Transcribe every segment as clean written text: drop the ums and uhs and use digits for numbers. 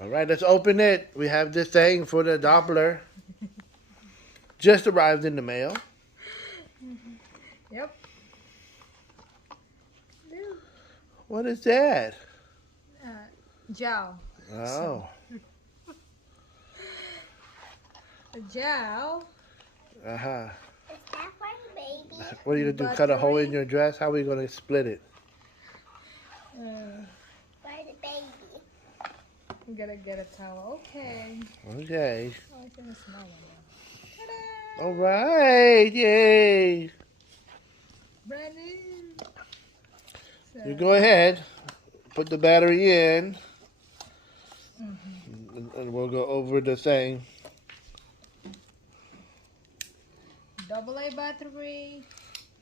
All right, let's open it. We have this thing for the Doppler. Just arrived in the mail. Yep. What is that? Gel. So, Oh, a gel, uh-huh. Is that for the baby? What are you gonna do? Cut a hole in battery, your dress? How are we gonna split it? uh, For the baby. I'm gonna get a towel. Okay. Okay. Oh, it's in a small one now. All Ta-da! right. Yay. Brand new. So, You go ahead. Put the battery in, and we'll go over the thing. AA battery.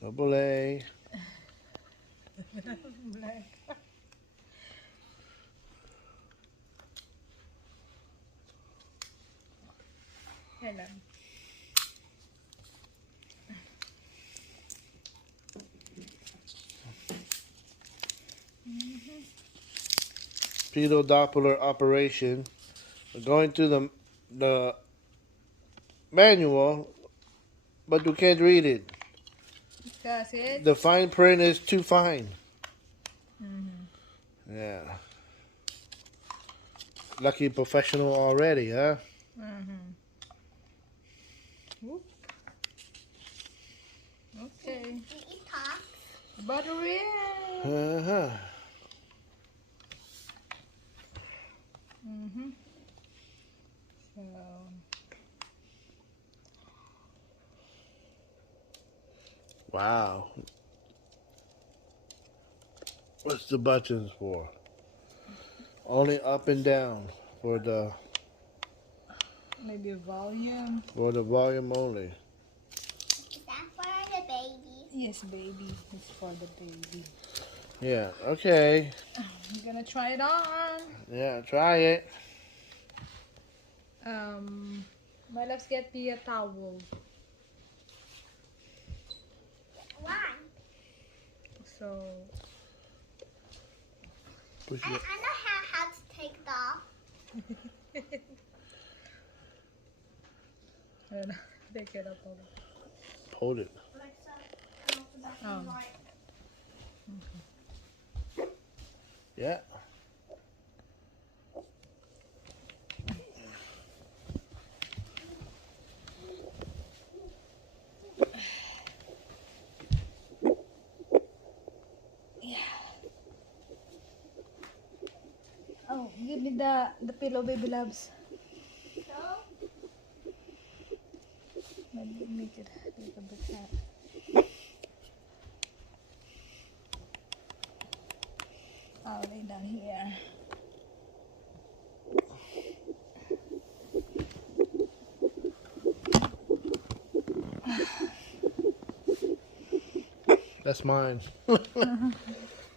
Double A. Black. Kailan? Pedo Doppler operation. We're going to the manual, but we can't read it. Because it. The fine print is too fine. Mm-hmm. Yeah. Lucky professional already, huh? Mm-hmm. Whoop. Okay. It talks. Battery. Uh-huh. Mm-hmm. So, Wow. What's the buttons for? Only up and down for the maybe volume. volume only. Is that for the baby? Yes, baby. It's for the baby. Yeah, okay. I'm gonna try it on. Yeah, try it. My loves get me a towel. Why? So, Push I it. know how to take it off. take it up. Hold it. Oh. Yeah. Oh, give me the pillow, baby loves. Let me make it a little bit hot. I'll lay down here. That's mine.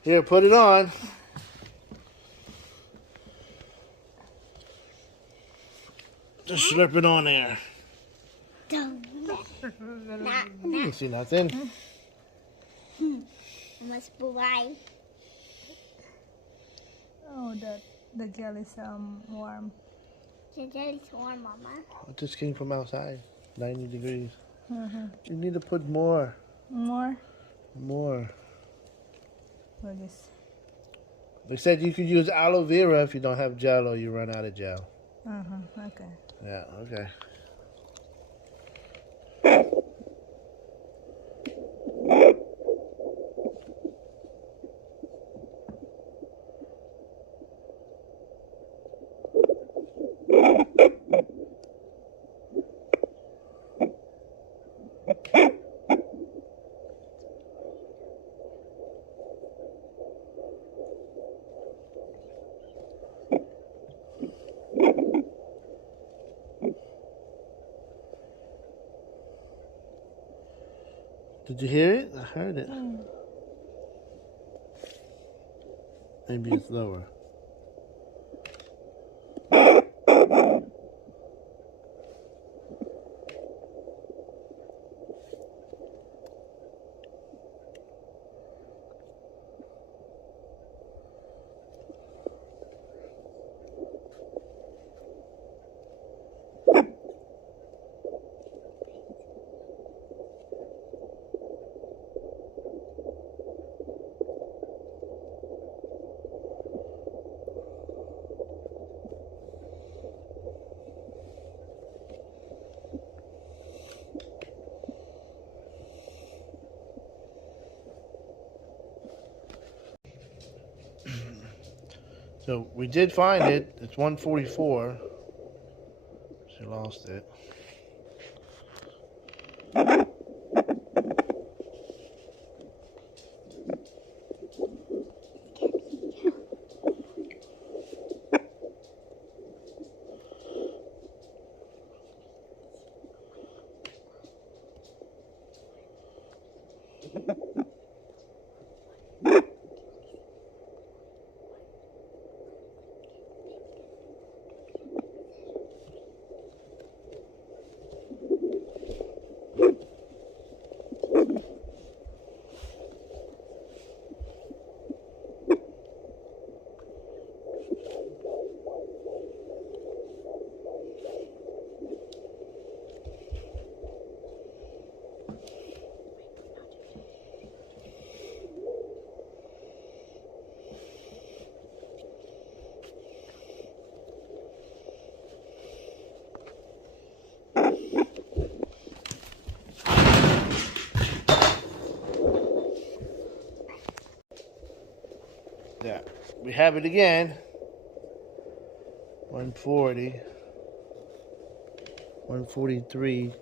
Here, put it on. Just slip it on there. You see nothing. Must be right. Oh, the gel is warm. The jelly's warm, Mama. It just came from outside. 90 degrees. Mm-hmm. You need to put more. More More. for this. They said you could use aloe vera if you don't have gel or you run out of gel. Okay. Yeah, okay. Did you hear it? I heard it. Maybe it's lower. So we did find it. It's 144. She lost it. Yeah, we have it again. 140. 143.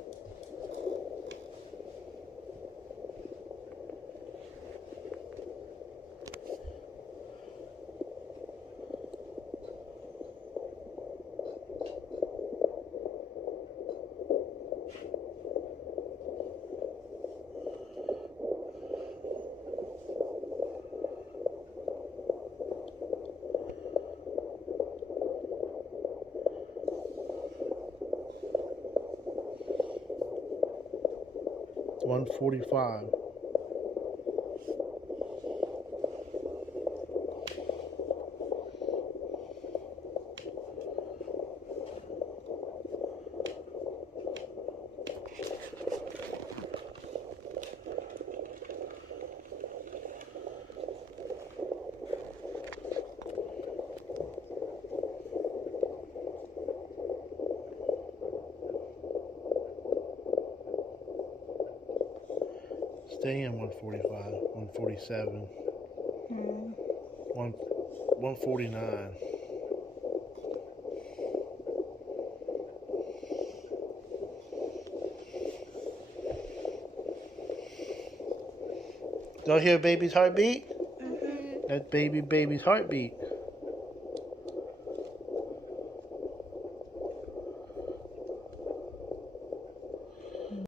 $145. Stay in 145, 147, 149. Don't hear baby's heartbeat? Mm-hmm. That's baby's heartbeat.